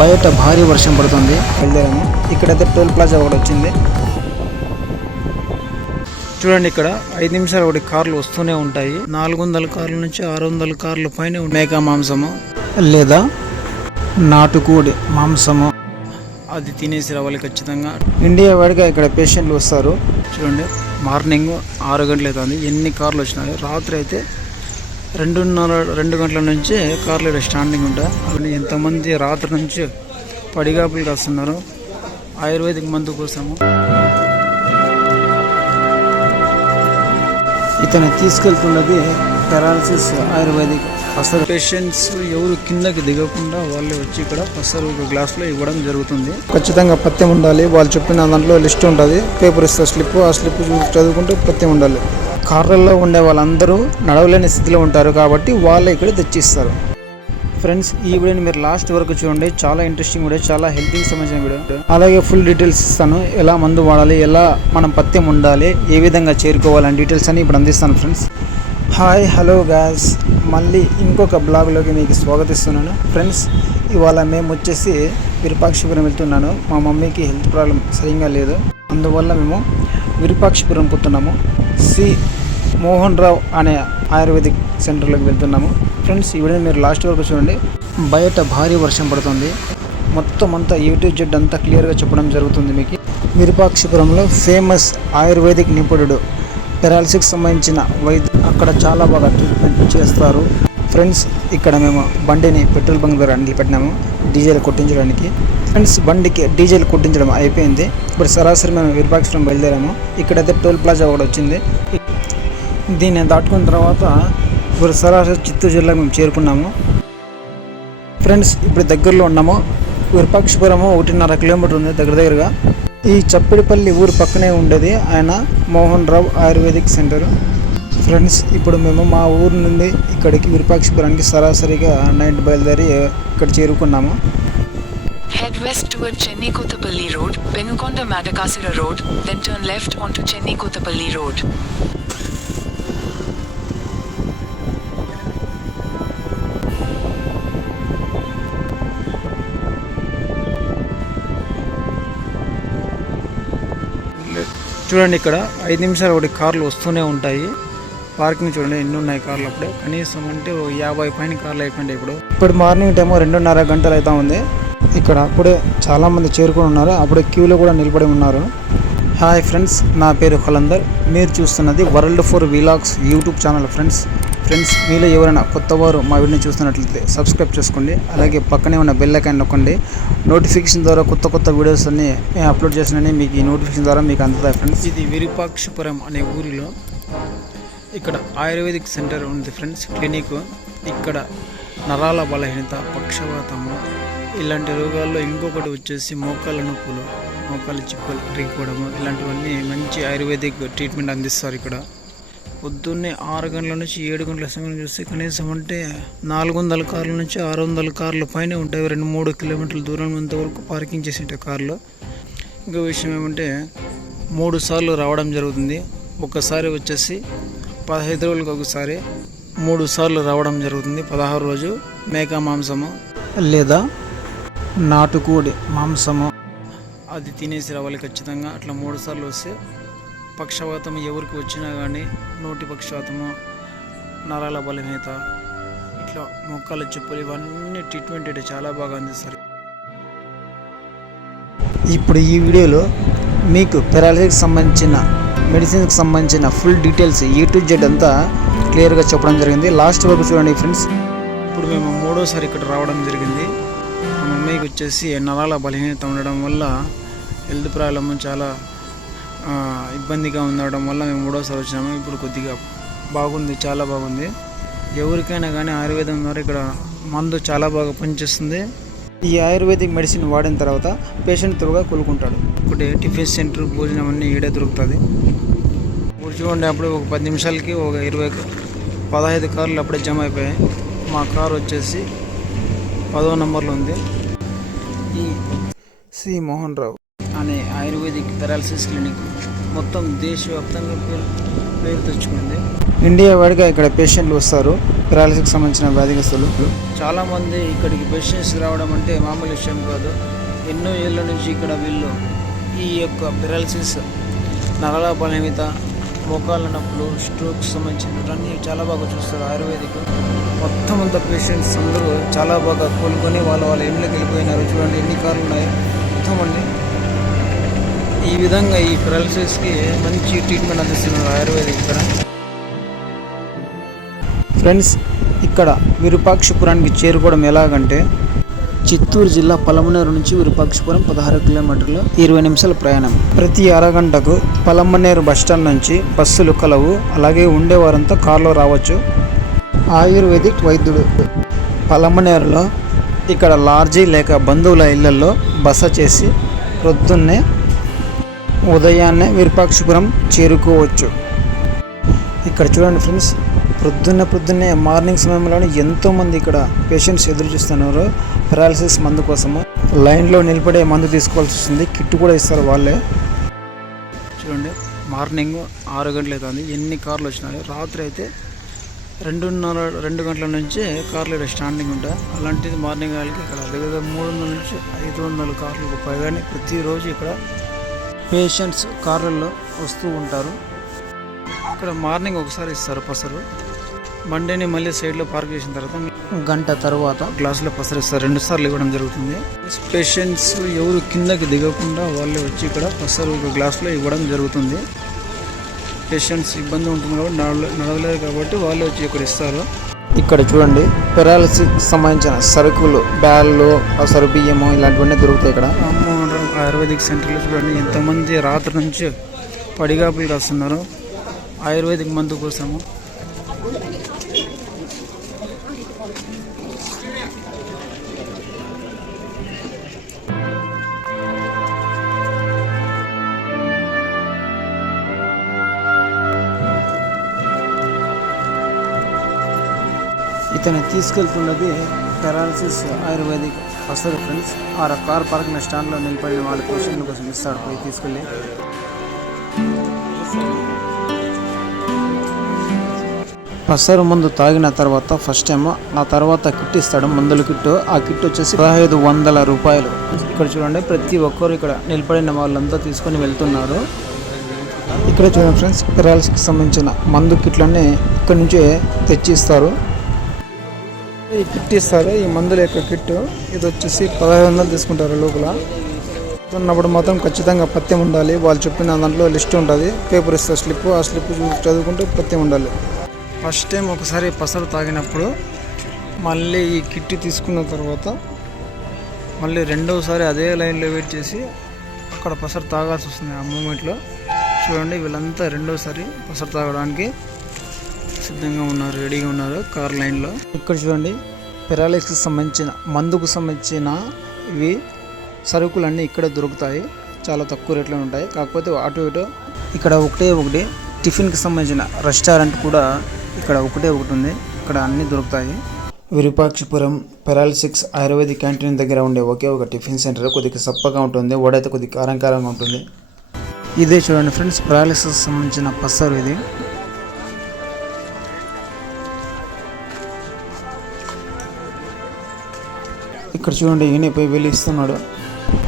బయట భారీ వర్షం పడుతుంది. బయలుదేరాము. ఇక్కడైతే టోల్ ప్లాజా ఒకటి వచ్చింది. చూడండి, ఇక్కడ 5 నిమిషాలు ఒకటి కార్లు వస్తూనే ఉంటాయి. 400 కార్ల నుంచి 600 కార్ల పైన మేక మాంసము లేదా నాటుకోడి మాంసము అది తినేసి రావాలి ఖచ్చితంగా. ఇండియా వాడిగా ఇక్కడ పేషెంట్లు వస్తారు. చూడండి, మార్నింగ్ 6 గంటలు అవుతుంది. ఎన్ని కార్లు వచ్చినాయి. రాత్రి అయితే 2 గంటల నుంచి కార్లు ఇక్కడ స్టాండింగ్ ఉంటాయి. ఎంతమంది రాత్రి నుంచి పడిగాపులు కాస్తున్నారు ఆయుర్వేదిక్ మందు కోసము. ఇతను తీసుకెళ్తున్నది పెరాలసిస్ ఆయుర్వేదిక్ పసరు. పేషెంట్స్ ఎవరు కిందకి దిగకుండా వాళ్ళే వచ్చి ఇక్కడ పసరు ఒక గ్లాస్లో ఇవ్వడం జరుగుతుంది. ఖచ్చితంగా పథ్యం ఉండాలి. వాళ్ళు చెప్పిన దాంట్లో లిస్ట్ ఉంటుంది. పేపర్ ఇస్తారు, స్లిప్. ఆ స్లిప్ చదువుకుంటే పథ్యం ఉండాలి. కార్లలో ఉండే వాళ్ళందరూ నడవలేని స్థితిలో ఉంటారు కాబట్టి వాళ్ళే ఇక్కడ తెచ్చిస్తారు. ఫ్రెండ్స్, ఈ వీడియోని మీరు లాస్ట్ వరకు చూడండి. చాలా ఇంట్రెస్టింగ్ వీడియో, చాలా హెల్తీకి సంబంధించిన వీడియో. అలాగే ఫుల్ డీటెయిల్స్ ఇస్తాను. ఎలా మందు వాడాలి, ఎలా మనం పథ్యం ఉండాలి, ఏ విధంగా చేరుకోవాలని డీటెయిల్స్ అని ఇప్పుడు అందిస్తాను. ఫ్రెండ్స్, హాయ్, హలో గాయ్స్, మళ్ళీ ఇంకొక బ్లాగ్లోకి మీకు స్వాగతిస్తున్నాను. ఫ్రెండ్స్, ఇవాళ మేము వచ్చేసి విరూపాక్షపురం వెళ్తున్నాను. మా మమ్మీకి హెల్త్ ప్రాబ్లం సరిగ్గా లేదు. అందువల్ల మేము విరూపాక్షపురం పోతున్నాము. సి మోహన్ రావు అనే ఆయుర్వేదిక్ సెంటర్లోకి వెళ్తున్నాము. ఫ్రెండ్స్, ఈ వీడియోని మీరు లాస్ట్ వరకు చూడండి. బయట భారీ వర్షం పడుతుంది. మొత్తం అంతా A to Z అంతా క్లియర్గా చెప్పడం జరుగుతుంది మీకు. విరూపాక్షపురంలో ఫేమస్ ఆయుర్వేదిక్ నిపుణుడు, పెరాలసిస్కి సంబంధించిన వైద్యులు అక్కడ చాలా బాగా ట్రీట్మెంట్ చేస్తారు. ఫ్రెండ్స్, ఇక్కడ మేము బండిని పెట్రోల్ బంక్ ద్వారా నిలబెట్టినాము డీజిల్ కొట్టించడానికి. ఫ్రెండ్స్, బండికి డీజిల్ కొట్టించడం అయిపోయింది. ఇప్పుడు సరాసరి మేము విరూపాక్షపురం బయలుదేరాము. ఇక్కడైతే టోల్ ప్లాజా ఒకటి వచ్చింది. దీన్ని దాటుకున్న తర్వాత ఇప్పుడు సరాసరి చిత్తూరు జిల్లాకు మేము చేరుకున్నాము. ఫ్రెండ్స్, ఇప్పుడు దగ్గరలో ఉన్నాము. విరూపాక్షపురము 1.5 కిలోమీటర్ ఉంది దగ్గరగా. ఈ చప్పిడిపల్లి ఊరు పక్కనే ఉండేది ఆయన Mohan Rao ayurvedic centre. Friends, ఇప్పుడు మేము మా ఊరు నుండి ఇక్కడికి విరూపాక్షపురానికి సరాసరిగా నైట్ బయలుదేరి ఇక్కడ చేరుకున్నాము. Head west toward Chennai Kothapalli Road, Penukonda Madakasira Road, then turn left onto Chennai Kothapalli Road. చూడండి, ఇక్కడ 5 నిమిషాలు ఒకటి కార్లు వస్తూనే ఉంటాయి. పార్కింగ్ చూడండి ఎన్ని ఉన్నాయి కార్లు. అప్పుడే కనీసం అంటే 50 పైన కార్లు అయిపోయింటాయి. ఇప్పుడు మార్నింగ్ టైము 2.5 గంటలు అవుతా ఉంది. ఇక్కడ అప్పుడే చాలామంది చేరుకొని ఉన్నారు. అప్పుడే క్యూలో కూడా నిలబడి ఉన్నారు. హాయ్ ఫ్రెండ్స్, నా పేరు ఖలందర్. మీరు చూస్తున్నది world for vlogs YouTube channel. Friends, మీలో ఎవరైనా కొత్తవారు మా వీడియోని చూస్తున్నట్లయితే సబ్స్క్రైబ్ చేసుకోండి. అలాగే పక్కనే ఉన్న బెల్ ఐకాన్ నొక్కండి. నోటిఫికేషన్ ద్వారా కొత్త వీడియోస్ అన్ని అప్లోడ్ చేసినవి మీకు ఈ నోటిఫికేషన్ ద్వారా మీకు అందుతాయి. ఫ్రెండ్స్, ఇది విరూపాక్షపురం అనే ఊరిలో ఇక్కడ ఆయుర్వేదిక్ సెంటర్ ఉంది. Friends, clinic. ఇక్కడ నరాల బలహీనత, పక్షవాతము ఇలాంటి రోగాల్లో ఇంకొకటి వచ్చేసి మోకాళ్ళ నొప్పులు, మోకాళ్ళ చిప్పలు రిగిపోవడము ఇలాంటివన్నీ మంచి ఆయుర్వేదిక్ ట్రీట్మెంట్ అందిస్తారు. ఇక్కడ పొద్దున్నే 6 గంటల నుంచి 7 గంటల సమయం చూస్తే కనీసం అంటే 400 కార్ల నుంచి 600 కార్ల పైన ఉంటాయి. 2-3 కిలోమీటర్ల దూరం అంతవరకు పార్కింగ్ చేసి ఉంటాయి కార్లు. ఇంకో విషయం ఏమంటే 3 సార్లు రావడం జరుగుతుంది. ఒకసారి వచ్చేసి 15 రోజులకు ఒకసారి 3 సార్లు రావడం జరుగుతుంది. 16 రోజు మేక మాంసము లేదా నాటుకోడి మాంసము అది తినేసి రావాలి ఖచ్చితంగా. అట్లా 3 సార్లు వస్తే పక్షవాతం ఎవరికి వచ్చినా కానీ, నోటి పక్షవాతము, నరాల బలహీనత, ఇట్లా మొక్కల చెప్పులు ఇవన్నీ ట్రీట్మెంట్ అయితే చాలా బాగా అందిస్తారు. ఇప్పుడు ఈ వీడియోలో మీకు పెరాలసిస్కి సంబంధించిన మెడిసిన్కి సంబంధించిన full details A to Z అంతా క్లియర్గా చెప్పడం జరిగింది. లాస్ట్ వరకు చూడండి ఫ్రెండ్స్. ఇప్పుడు మేము 3వసారి ఇక్కడ రావడం జరిగింది. మా మమ్మీకి వచ్చేసి నరాల బలహీనత ఉండడం వల్ల హెల్త్ ప్రాబ్లమ్ చాలా ఇబ్బందిగా ఉండడం వల్ల మేము 3వసారి వచ్చినాము. ఇప్పుడు కొద్దిగా బాగుంది, చాలా బాగుంది. ఎవరికైనా కానీ ఆయుర్వేదం ద్వారా ఇక్కడ మందు చాలా బాగా పనిచేస్తుంది. ఈ ఆయుర్వేదిక్ మెడిసిన్ వాడిన తర్వాత పేషెంట్ త్వరగా కోలుకుంటాడు. ఒకటి టిఫిన్ సెంటర్, భోజనం అన్నీ ఈడే దొరుకుతుంది. ఇప్పుడు చూడండి, అప్పుడు ఒక 10 నిమిషాలకి ఒక 15 కార్లు అప్పుడే జమ అయిపోయాయి. మా కారు వచ్చేసి 10వ నంబర్లో ఉంది. ఈ సి మోహన్ రావు అనే ఆయుర్వేదిక్ పెరాలసిస్ క్లినిక్ మొత్తం దేశవ్యాప్తంగా పేరు తెచ్చుకుంది. ఇండియా వైడ్గా ఇక్కడ పేషెంట్లు వస్తారు, పెరాలసిస్కి సంబంధించిన వ్యాధిగ్రస్తులు. చాలామంది ఇక్కడికి పేషెంట్స్ రావడం అంటే మామూలు విషయం కాదు. ఎన్నో ఏళ్ళ నుంచి ఇక్కడ వీళ్ళు ఈ యొక్క పెరాలసిస్, నరాల బలహీనత, మోకాళ్ళ నొప్పులు, స్ట్రోక్స్ సంబంధించినవన్నీ చాలా బాగా చూస్తారు. ఆయుర్వేదిక్ మొత్తం అంతా పేషెంట్స్ అందరూ చాలా బాగా కోలుకొని వాళ్ళ ఇంట్లోకి వెళ్ళిపోయినారు. చూడండి ఎన్ని కార్లు ఉన్నాయి మొత్తం అండి. ఈ విధంగా ఈ పెరాలసిస్కి మంచి ట్రీట్మెంట్ అందిస్తున్నారు ఆయుర్వేదిక్ ఇక్కడ. ఫ్రెండ్స్, ఇక్కడ విరూపాక్షపురానికి చేరుకోవడం ఎలాగంటే, చిత్తూరు జిల్లా పలమనేరు నుంచి విరూపాక్షపురం 16 కిలోమీటర్లు, 20 నిమిషాల ప్రయాణం. ప్రతి అరగంటకు పలమనేరు బస్టాండ్ నుంచి బస్సులు కలవు. అలాగే ఉండేవారంతా కారులో రావచ్చు. ఆయుర్వేదిక్ వైద్యుడు పలమనేరులో ఇక్కడ లాడ్జీ లేక బంధువుల ఇళ్లలో బస చేసి ప్రొద్దున్నే ఉదయాన్నే విరూపాక్షపురం చేరుకోవచ్చు. ఇక్కడ చూడండి ఫ్రెండ్స్, ప్రొద్దున్నే మార్నింగ్ సమయంలోనే ఎంతోమంది ఇక్కడ పేషెంట్స్ ఎదురు చూస్తున్నారు పెరాలసిస్ మందు కోసము. లైన్లో నిలబడే మందు తీసుకోవాల్సి వస్తుంది. కిట్ కూడా ఇస్తారు వాళ్ళే. చూడండి మార్నింగ్ 6 గంటలు అవుతుంది, ఎన్ని కార్లు వచ్చినాయి. రాత్రి అయితే 2 గంటల నుంచి కార్లు ఇక్కడ స్టాండింగ్ ఉంటాయి. అలాంటిది మార్నింగ్ వాళ్ళకి ఇక్కడ దగ్గర 300 నుంచి 500 కార్లకు పైగానే ప్రతిరోజు ఇక్కడ పేషెంట్స్ కార్లలో వస్తూ ఉంటారు. ఇక్కడ మార్నింగ్ ఒకసారి ఇస్తారు పసరు. మండేని మళ్ళీ సైడ్లో పార్క్ చేసిన తర్వాత గంట తర్వాత గ్లాసులో పసరు ఇస్తారు. 2 సార్లు ఇవ్వడం జరుగుతుంది. పేషెంట్స్ ఎవరు కిందకి దిగకుండా వాళ్ళే వచ్చి ఇక్కడ పసరు గ్లాసులో ఇవ్వడం జరుగుతుంది. పేషెంట్స్ ఇబ్బంది ఉంటుంది కాబట్టి నడవలేరు కాబట్టి వాళ్ళే వచ్చి ఇక్కడ ఇస్తారు. ఇక్కడ చూడండి పెరాలసిస్ సంబంధించిన సరుకులు, బ్యాళ్ళు, పసరు, బియ్యము ఇలాంటివన్నీ దొరుకుతాయి ఇక్కడ. ఆయుర్వేదిక్ సెంటర్లో చూడండి ఎంతమంది రాత్రి నుంచి పడిగాపులు కాస్తున్నారు ఆయుర్వేదిక్ మందు కోసము. ఇతను తీసుకెళ్తున్నది పెరాలసిస్ ఆయుర్వేదిక్ పసరు ఫ్రెండ్స్. కార్ పార్కింగ్ స్టాండ్లో నిలబడిన వాళ్ళ పేషెంట్ల కోసం ఇస్తాడు పోయి తీసుకెళ్ళి. పసరు మందు తాగిన తర్వాత ఫస్ట్ టైం, ఆ తర్వాత కిట్ ఇస్తాడు, మందుల కిట్. ఆ కిట్ వచ్చేసి 1500 రూపాయలు. ఇక్కడ చూడండి ప్రతి ఒక్కరు ఇక్కడ నిలబడిన వాళ్ళంతా తీసుకొని వెళ్తున్నారు. ఇక్కడ చూడండి ఫ్రెండ్స్, పెరాలసిస్కి సంబంధించిన మందు కిట్లన్నీ ఇక్కడ నుంచే తెచ్చిస్తారు. ఈ కిట్ ఇస్తారు, ఈ మందుల యొక్క కిట్. ఇది వచ్చేసి 1500 తీసుకుంటారు. లోపల ఉన్నప్పుడు మాత్రం ఖచ్చితంగా పథ్యం ఉండాలి. వాళ్ళు చెప్పిన దాంట్లో లిస్ట్ ఉంటుంది, పేపర్ ఇస్తారు, స్లిప్. ఆ స్లిప్ చదువుకుంటే పథ్యం ఉండాలి. ఫస్ట్ టైం ఒకసారి పసరు తాగినప్పుడు మళ్ళీ ఈ కిట్ తీసుకున్న తర్వాత మళ్ళీ రెండవసారి అదే లైన్లో వెయిట్ చేసి అక్కడ పసరు తాగాల్సి వస్తుంది. ఆ మూమెంట్లో చూడండి వీళ్ళంతా రెండోసారి పసరు తాగడానికి సిద్ధంగా ఉన్నారు, రెడీగా ఉన్నారు కార్ లైన్లో. ఇక్కడ చూడండి పెరాలసిస్కి సంబంధించిన మందుకు సంబంధించిన ఇవి సరుకులన్నీ ఇక్కడ దొరుకుతాయి. చాలా తక్కువ రేట్లో ఉంటాయి. కాకపోతే అటు ఇటు ఇక్కడ ఒకటి టిఫిన్కి సంబంధించిన రెస్టారెంట్ కూడా ఇక్కడ ఒకటి ఉంది. ఇక్కడ అన్నీ దొరుకుతాయి. విరూపాక్షపురం పెరాలసిస్ ఆయుర్వేదిక్ క్యాంటీన్ దగ్గర ఉండే ఒకే ఒక టిఫిన్ సెంటర్. కొద్దిగా సప్పగా ఉంటుంది, వడైతే కొద్దిగా కారంగా ఉంటుంది. ఇదే చూడండి ఫ్రెండ్స్ పెరాలసిస్ సంబంధించిన పసరు ఇది. ఇక్కడ చూడండి ఈయనపై వెళ్ళి ఇస్తున్నాడు.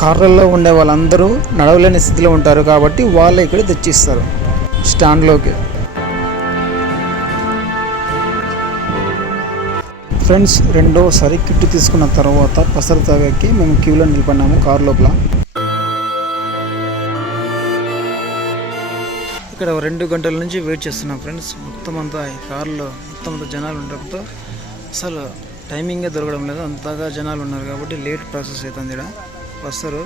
కార్లలో ఉండే వాళ్ళందరూ నడవలేని స్థితిలో ఉంటారు కాబట్టి వాళ్ళే ఇక్కడ తెచ్చిస్తారు స్టాండ్లోకి. ఫ్రెండ్స్, రెండోసారి కిట్ తీసుకున్న తర్వాత పసరు తాగాకి మేము క్యూలో నిలబడినాము కార్ లోపల. ఇక్కడ 2 గంటల నుంచి వెయిట్ చేస్తున్నాం ఫ్రెండ్స్. మొత్తం అంతా ఈ కార్లో మొత్తం అంతా జనాలు ఉండడంతో అసలు టైమింగే దొరకడం లేదు. అంతగా జనాలు ఉన్నారు కాబట్టి లేట్ ప్రాసెస్ అవుతుంది. ఇక్కడ వస్తారు.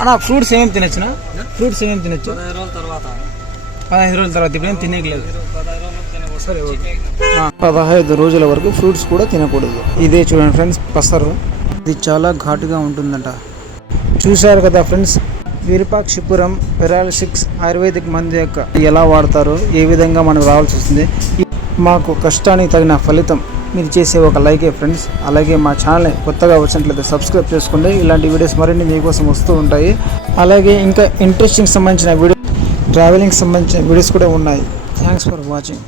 అన్నా ఫ్రూట్స్ ఏమేమి తినొచ్చునా? ఫ్రూట్స్ ఏమేమి తినొచ్చు? 15 రోజుల తర్వాత. ఇప్పుడేం తినేయలేదు. 15 రోజుల వరకు ఫ్రూట్స్ కూడా తినకూడదు. ఇదే చూడండి ఫ్రెండ్స్ పసరు. ఇది చాలా ఘాటుగా ఉంటుందంట. చూశారు కదా ఫ్రెండ్స్, విరూపాక్షిపురం పెరాలసిస్ ఆయుర్వేదిక్ మందు యొక్క ఎలా వాడతారో, ఏ విధంగా మనకు రావాల్సి వస్తుంది, మాకు కష్టానికి తగిన ఫలితం మీరు చేసే ఒక లైకే ఫ్రెండ్స్. అలాగే మా ఛానల్ని కొత్తగా వచ్చినట్లయితే సబ్స్క్రైబ్ చేసుకోండి. ఇలాంటి వీడియోస్ మరిన్ని మీకోసం వస్తూ ఉంటాయి. అలాగే ఇంకా ఇంట్రెస్టింగ్ సంబంధించిన వీడియో, ట్రావెలింగ్ సంబంధించిన వీడియోస్ కూడా ఉన్నాయి. Thanks for watching.